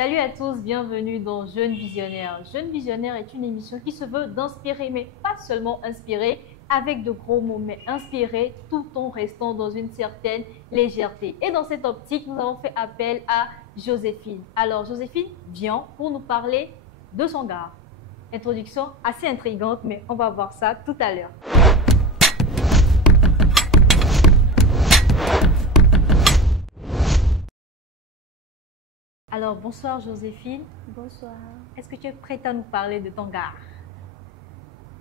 Salut à tous, bienvenue dans Jeunes Visionnaires. Jeunes Visionnaires est une émission qui se veut d'inspirer, mais pas seulement inspirer avec de gros mots, mais inspirer tout en restant dans une certaine légèreté. Et dans cette optique, nous avons fait appel à Joséphine. Alors Joséphine vient pour nous parler de son gars. Introduction assez intrigante, mais on va voir ça tout à l'heure. Alors, bonsoir Joséphine. Bonsoir. Est-ce que tu es prête à nous parler de ton gars?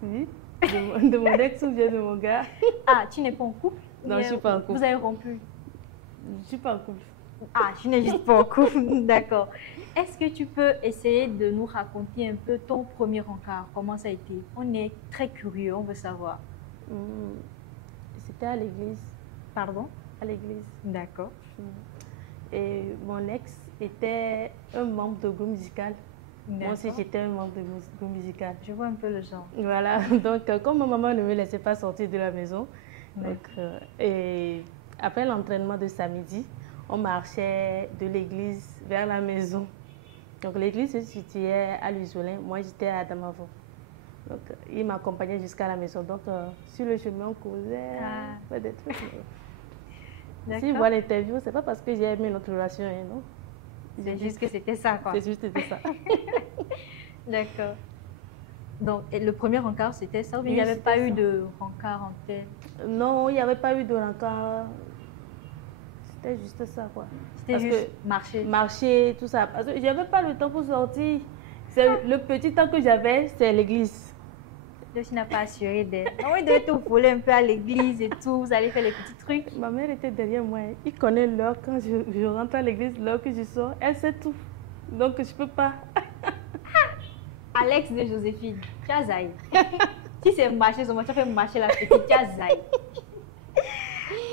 Oui, de mon ex ou bien de mon gars? Ah, tu n'es pas en couple? Non, je ne suis pas en couple. Vous avez rompu? Je ne suis pas en couple. Ah, je n'ai juste pas en couple, d'accord. Est-ce que tu peux essayer de nous raconter un peu ton premier encart? Comment ça a été? On est très curieux, on veut savoir. C'était à l'église. Pardon? À l'église. D'accord. Et mon ex était un membre de groupe musical. Moi aussi, j'étais un membre de groupe musical. Je vois un peu le genre. Voilà, donc comme ma maman ne me laissait pas sortir de la maison, donc, et après l'entraînement de samedi, on marchait de l'église vers la maison. Donc l'église se situait à Lusolin, moi j'étais à Adamavo. Donc il m'accompagnait jusqu'à la maison. Donc sur le chemin, on causait, on fait des trucs. Si voit l'interview, c'est pas parce que j'ai aimé notre relation, hein, non? C'est juste que c'était ça, quoi. C'est juste c'était ça. D'accord. Donc, le premier rencard, c'était ça ou bien il n'y avait pas eu de rencard en tête? Non, il n'y avait pas eu de rencard. C'était juste ça, quoi. C'était juste marcher. Marcher, tout ça. Parce que je n'avais pas le temps pour sortir. Le petit temps que j'avais, c'est l'église. Donc, tu n'as pas assuré d'elle. Non, il devait te voler un peu à l'église et tout. Vous allez faire les petits trucs. Ma mère était derrière moi. Il connaît l'heure quand je rentre à l'église, l'heure que je sors. Elle sait tout. Donc, je ne peux pas. Alex de Joséphine, tu as zaï. Si c'est marcher, tu as fait marcher la petite, tu as zaï.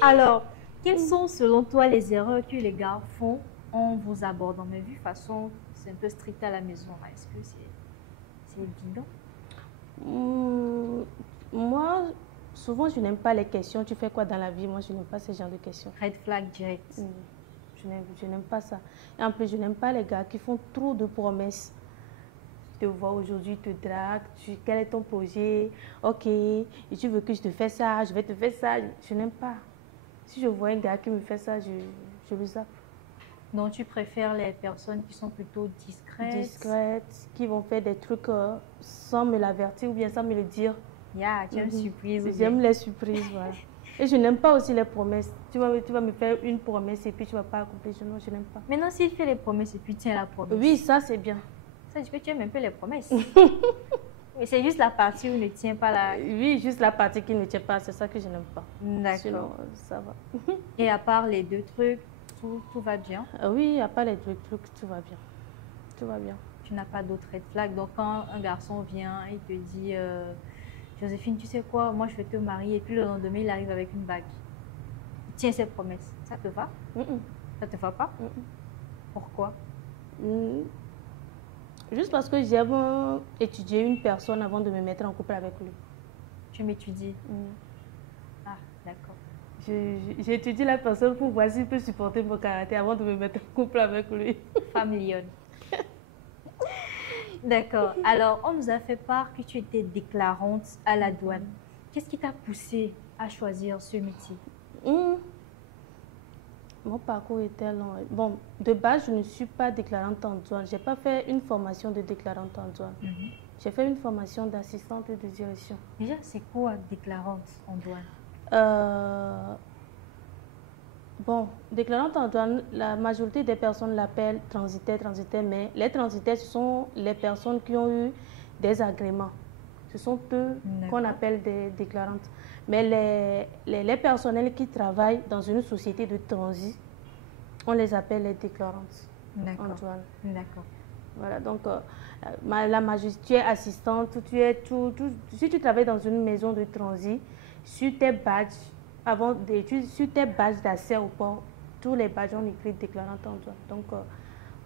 Alors, quelles sont selon toi les erreurs que les gars font en vous abordant? Mais vu façon, c'est un peu strict à la maison. Est-ce que c'est évident? Moi, souvent, je n'aime pas les questions. Tu fais quoi dans la vie? Moi, je n'aime pas ce genre de questions. Red flag direct. Je n'aime pas ça. Et en plus, je n'aime pas les gars qui font trop de promesses. Je te vois aujourd'hui, te drague, quel est ton projet? Ok, et tu veux que je te fasse ça, je vais te faire ça. Je n'aime pas. Si je vois un gars qui me fait ça, je le zappe. Donc, tu préfères les personnes qui sont plutôt discrètes? Discrètes, qui vont faire des trucs sans me l'avertir ou bien sans me le dire. Yeah, tu aimes une surprise. J'aime les surprises, voilà. Et je n'aime pas aussi les promesses. Tu vas me faire une promesse et puis tu ne vas pas accomplir. Non, je n'aime pas. Maintenant, s'il fait les promesses et puis tient la promesse. Oui, ça c'est bien. Ça dit que tu aimes un peu les promesses. Mais c'est juste la partie où il ne tient pas la... Oui, juste la partie qui ne tient pas, c'est ça que je n'aime pas. D'accord. Sinon, ça va. Et à part les deux trucs, tout va bien? Oui, à part les deux trucs, tout va bien. Tout va bien. Tu n'as pas d'autres red flags. Donc quand un garçon vient et te dit Joséphine, tu sais quoi, moi je vais te marier, et puis le lendemain il arrive avec une bague. Il tient ses promesses. Ça te va? Ça te va pas? Pourquoi? Juste parce que j'aime étudier une personne avant de me mettre en couple avec lui. Tu m'étudies? Ah, d'accord. J'étudie la personne pour voir s'il peut supporter mon caractère avant de me mettre en couple avec lui. Femme lionne. D'accord. Alors, on nous a fait part que tu étais déclarante à la douane. Qu'est-ce qui t'a poussé à choisir ce métier? Mon parcours était long. Bon, de base, je ne suis pas déclarante en douane. Je n'ai pas fait une formation de déclarante en douane. J'ai fait une formation d'assistante de direction. Déjà, c'est quoi déclarante en douane? Bon, déclarante en douane, la majorité des personnes l'appellent transitaire, mais les transitaires, ce sont les personnes qui ont eu des agréments. Ce sont eux qu'on appelle des déclarantes. Mais les personnels qui travaillent dans une société de transit, on les appelle les déclarantes en douane. D'accord. Voilà, donc la majorité, tu es assistante, tu es tout. Si tu travailles dans une maison de transit, sur tes badges, sur tes badges d'accès au port, tous les badges ont écrit déclarante en douane. Donc,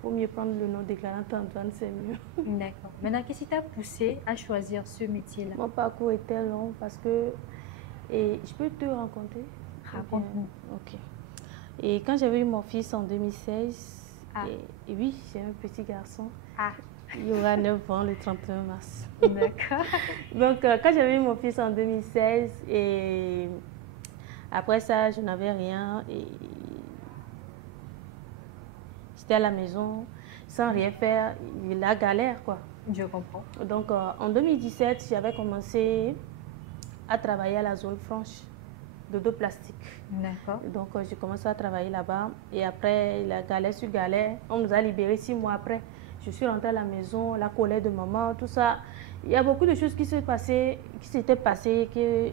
pour mieux prendre le nom déclarante en douane, c'est mieux. D'accord. Maintenant, qu'est-ce qui t'a poussé à choisir ce métier-là? Mon parcours était long parce que... Et je peux te raconter? Raconte-nous. Ok. Et quand j'avais eu mon fils en 2016, Ah. Et oui, j'ai un petit garçon. Ah. Il aura 9 ans le 31 mars. D'accord. Donc, quand j'avais eu mon fils en 2016, et après ça, je n'avais rien. Et j'étais à la maison, sans rien faire, la galère, quoi. Je comprends. Donc, en 2017, j'avais commencé à travailler à la zone franche de dos plastique. D'accord. Donc, j'ai commencé à travailler là-bas. Et après, la galère sur galère, on nous a libérés 6 mois après. Je suis rentrée à la maison, la colère de maman, tout ça. Il y a beaucoup de choses qui s'étaient passées, qui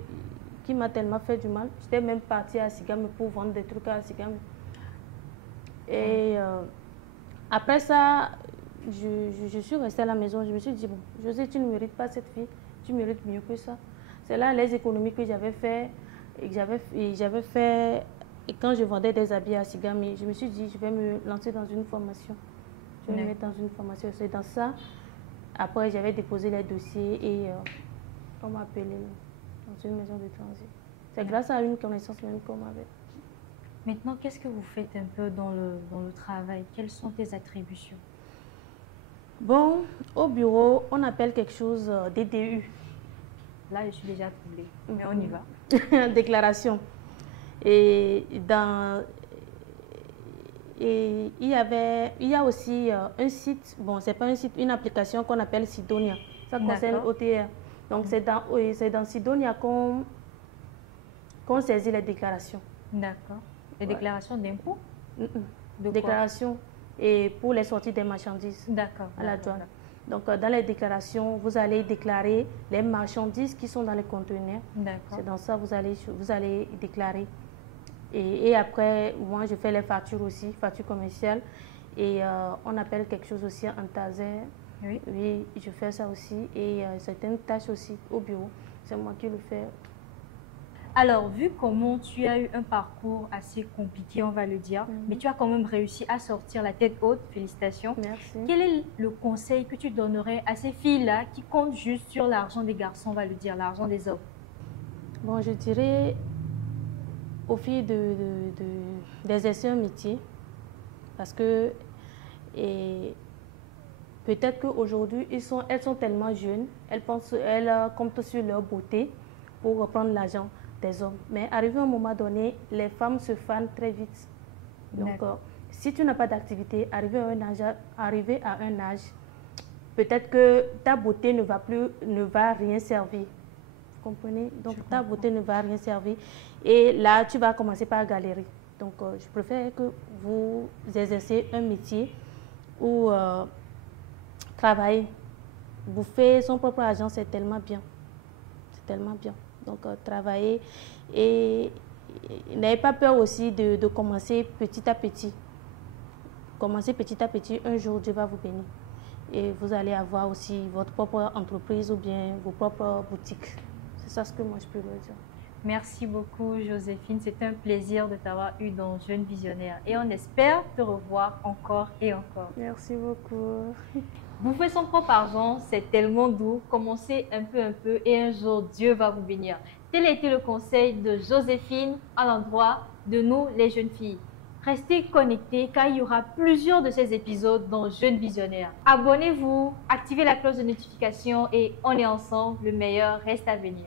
m'ont tellement fait du mal. J'étais même partie à Sigame pour vendre des trucs à Sigame. Et après ça, je suis restée à la maison. Je me suis dit, bon, José, tu ne mérites pas cette fille. Tu mérites mieux que ça. C'est là les économies que j'avais fait. Et quand je vendais des habits à Sigame, je me suis dit, je vais me lancer dans une formation. Je vais me mettre dans une formation. C'est dans ça. Après, j'avais déposé les dossiers et on m'a appelé dans une maison de transit. C'est grâce à une connaissance même qu'on m'avait. Maintenant, qu'est-ce que vous faites un peu dans le travail? Quelles sont tes attributions? Bon, au bureau, on appelle quelque chose DDU. Là, je suis déjà troublée, mais on y va. Déclaration. Et il y a aussi un site, bon, c'est pas un site, une application qu'on appelle Sidonia. Ça concerne OTR. Donc, c'est dans Sidonia qu'on saisit les déclarations. D'accord. Les déclarations d'impôts? Déclarations et pour les sorties des marchandises à la douane. Donc, dans les déclarations, vous allez déclarer les marchandises qui sont dans les conteneurs. C'est dans ça que vous allez déclarer. Et après, moi, je fais les factures aussi, factures commerciales. Et on appelle quelque chose aussi un taser. Oui. Oui, je fais ça aussi. Et c'est une tâche aussi au bureau. C'est moi qui le fais. Alors, vu comment tu as eu un parcours assez compliqué, on va le dire, mais tu as quand même réussi à sortir la tête haute, félicitations. Merci. Quel est le conseil que tu donnerais à ces filles-là qui comptent juste sur l'argent des garçons, on va le dire, l'argent des hommes? Bon, je dirais aux filles d'exercer un métier parce que peut-être qu'aujourd'hui, elles sont tellement jeunes, elles comptent sur leur beauté pour reprendre l'argent des hommes. Mais arrivé à un moment donné, les femmes se fanent très vite. Donc, si tu n'as pas d'activité, arrivé à un âge, peut-être que ta beauté ne va rien servir. Vous comprenez? Donc, ta beauté ne va rien servir. Et là, tu vas commencer par galérer. Donc, je préfère que vous exerciez un métier ou travailler. Bouffer son propre argent, c'est tellement bien. C'est tellement bien. Donc, travailler et n'ayez pas peur aussi de commencer petit à petit. Commencez petit à petit, un jour Dieu va vous bénir. Et vous allez avoir aussi votre propre entreprise ou bien vos propres boutiques. C'est ça ce que moi je peux vous dire. Merci beaucoup Joséphine, c'est un plaisir de t'avoir eu dans Jeune Visionnaire et on espère te revoir encore et encore. Merci beaucoup. Bouffer son propre argent, c'est tellement doux. Commencez un peu et un jour, Dieu va vous bénir. Tel a été le conseil de Joséphine à l'endroit de nous, les jeunes filles. Restez connectés car il y aura plusieurs de ces épisodes dans Jeune Visionnaire. Abonnez-vous, activez la cloche de notification et on est ensemble, le meilleur reste à venir.